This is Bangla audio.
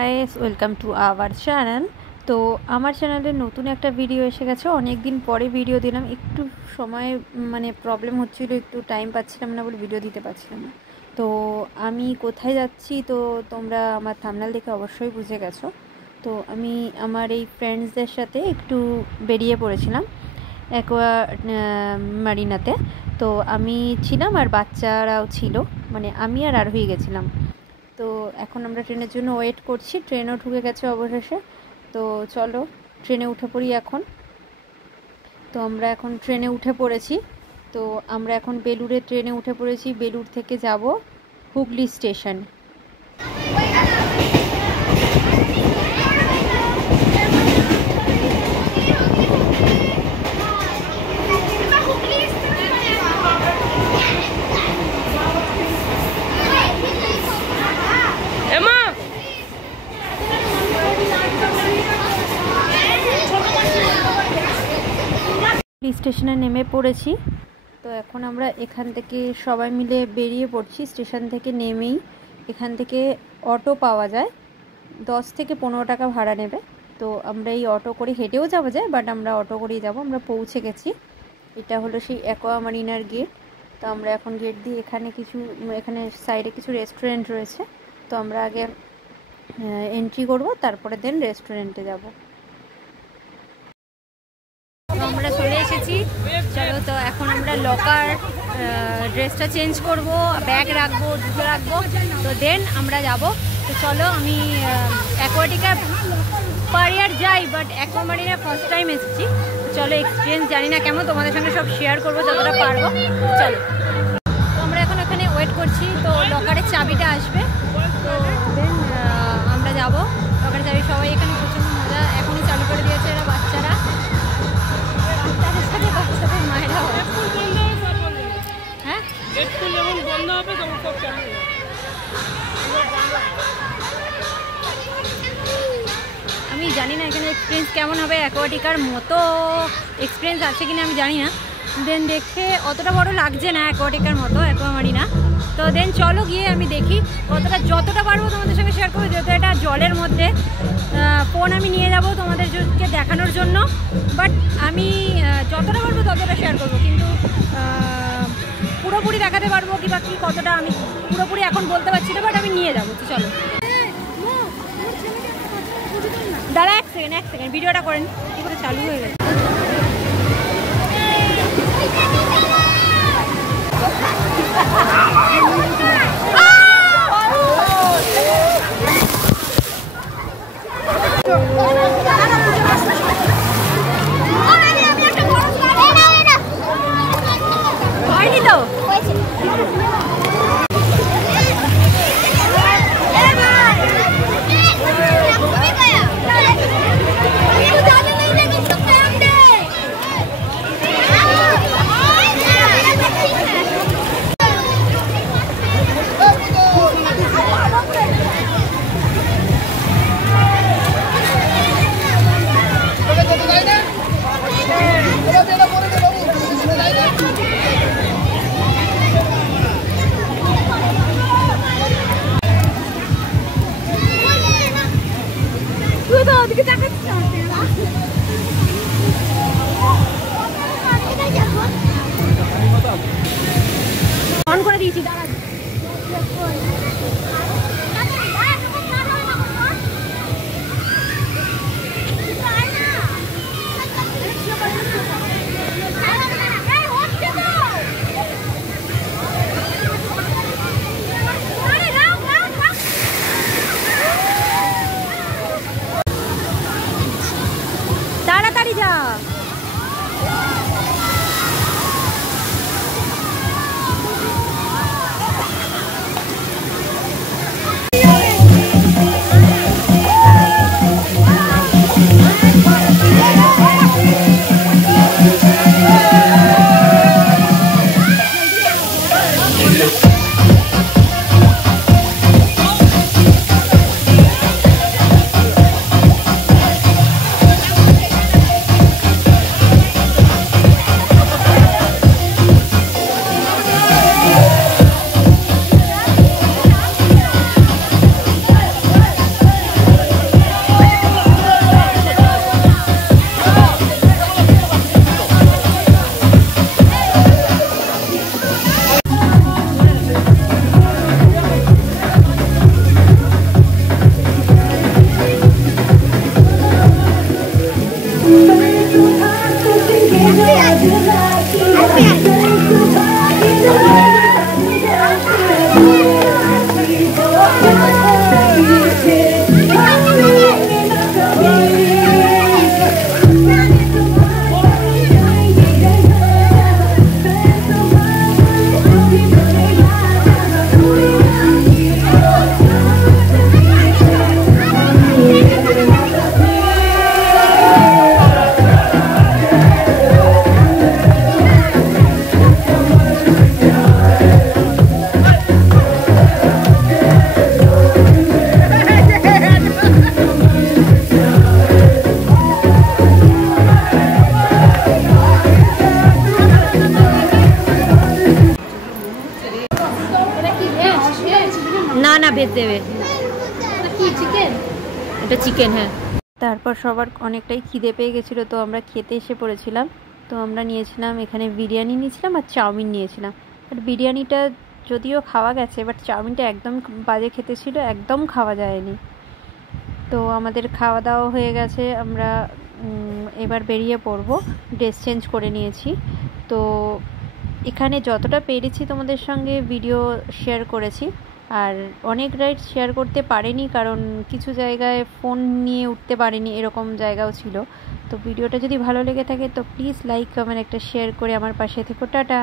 Guys welcome to our channel. তো আমার চ্যানেলে নতুন একটা ভিডিও এসে গেছে। অনেক দিন পরে ভিডিও দিলাম, একটু সময় প্রবলেম হচ্ছিল, একটু টাইম পাচ্ছিলাম না বলে ভিডিও দিতে পারছিলাম না। তো আমি কোথায় যাচ্ছি তো তোমরা আমার থাম্বনেল দেখে অবশ্যই বুঝে গেছো। তো আমি আমার এই ফ্রেন্ডসদের সাথে একটু বেরিয়ে পড়েছিলাম অ্যাকোয়া মারিনাতে। তো আমি ছিলাম আর বাচ্চারাও ছিল, আমি আর আরোহী গেছিলাম। তো এখন আমরা ট্রেনের জন্য ওয়েট করছি, ট্রেনও ঢুকে গেছে অবশেষে। তো চলো ট্রেনে উঠে পড়ি এখন। তো আমরা এখন ট্রেনে উঠে পড়েছি। তো আমরা এখন বেলুড়ের ট্রেনে উঠে পড়েছি, বেলুড় থেকে যাব হুগলি স্টেশন। স্টেশনে নেমে পড়েছি। তো এখন আমরা এখান থেকে সবাই মিলে বেরিয়ে পড়ছি। স্টেশন থেকে নেমেই এখান থেকে অটো পাওয়া যায়, 10 থেকে 15 টাকা ভাড়া নেবে। তো আমরা এই অটো করে হেঁটেও যাওয়া যায়, বাট আমরা অটো করেই যাব। আমরা পৌঁছে গেছি, এটা হলো সেই অ্যাকোয়া মারিনার গেট। তো আমরা এখন গেট দিয়ে এখানে সাইডে কিছু রেস্টুরেন্ট রয়েছে। তো আমরা আগে এন্ট্রি করব, তারপরে দেন রেস্টুরেন্টে যাব। আমরা চলে এসেছি, চলো। তো এখন আমরা লকার ড্রেসটা চেঞ্জ করব, ব্যাগ রাখবো, জুতো রাখবো, তো দেন আমরা যাব। তো চলো, আমি অ্যাকোয়াটিকা পার ইয়ার যাই, but aqua Marina first time এসেছি। চলো, এক্সপিরিয়েন্স জানি না কেমন, তোমাদের সঙ্গে সব শেয়ার করবো যতটা পারবো। চলো, তো আমরা এখন এখানে ওয়েট করছি। তো লকারের চাবিটা আসবে, তো দেন আমরা যাব। লকারের চাবি সবাই এখানে প্রচণ্ড মজা, এখনই চালু করে দিয়েছে এরা বাচ্চারা। আমি জানি না এখানে এক্সপিরিয়েন্স কেমন হবে, অ্যাকোয়াটিকার মতো এক্সপিরিয়েন্স আছে কিনা আমি জানি না। দেন দেখে অতটা বড় লাগছে না অ্যাকোয়াটিকার মতো, অ্যাকোয়া মারিনা। তো দেন চলো গিয়ে আমি দেখি যতটা পারবো তোমাদের সঙ্গে শেয়ার করবো। যেহেতু এটা জলের মধ্যে, ফোন আমি নিয়ে যাবো তোমাদেরকে দেখানোর জন্য, বাট আমি যতটা পারবো ততটা শেয়ার করবো। কিন্তু পুরোপুরি দেখাতে পারবো কি বা কি কতটা আমি পুরোপুরি এখন বলতে পারছি না, বাট আমি নিয়ে যাবো। তো চলো দাঁড়া, এক সেকেন্ড ভিডিওটা করেন। কি করে চালু হয়ে গেছে? হয়নি তো? অন করে দিয়েছি, দাঁড়া। তাড়াতাড়ি যা। না ভেজ দেবে। কি চিকেন? এটা চিকেন, হ্যাঁ। তারপর সবার অনেকটাই খিদে পেয়ে গেছিলো, তো আমরা খেতে এসে পড়েছিলাম। তো আমরা নিয়েছিলাম এখানে বিরিয়ানি নিয়েছিলাম আর চাউমিন নিয়েছিলাম। বাট বিরিয়ানিটা যদিও খাওয়া গেছে, বাট চাউমিনটা একদম বাজে খেতে ছিল, একদম খাওয়া যায়নি। তো আমাদের খাওয়া দাওয়া হয়ে গেছে, আমরা এবার বেরিয়ে পড়ব। ড্রেস চেঞ্জ করে নিয়েছি। তো এখানে যতটা পেরেছি তোমাদের সঙ্গে ভিডিও শেয়ার করেছি। আর অনেক রাইড শেয়ার করতে পারিনি, কারণ কিছু জায়গায় ফোন নিয়ে উঠতে পারিনি, এরকম জায়গাও ছিল। তো ভিডিওটা যদি ভালো লেগে থাকে তো প্লিজ লাইক কমেন্ট একটা শেয়ার করে আমার পাশে থেকো। টাটা।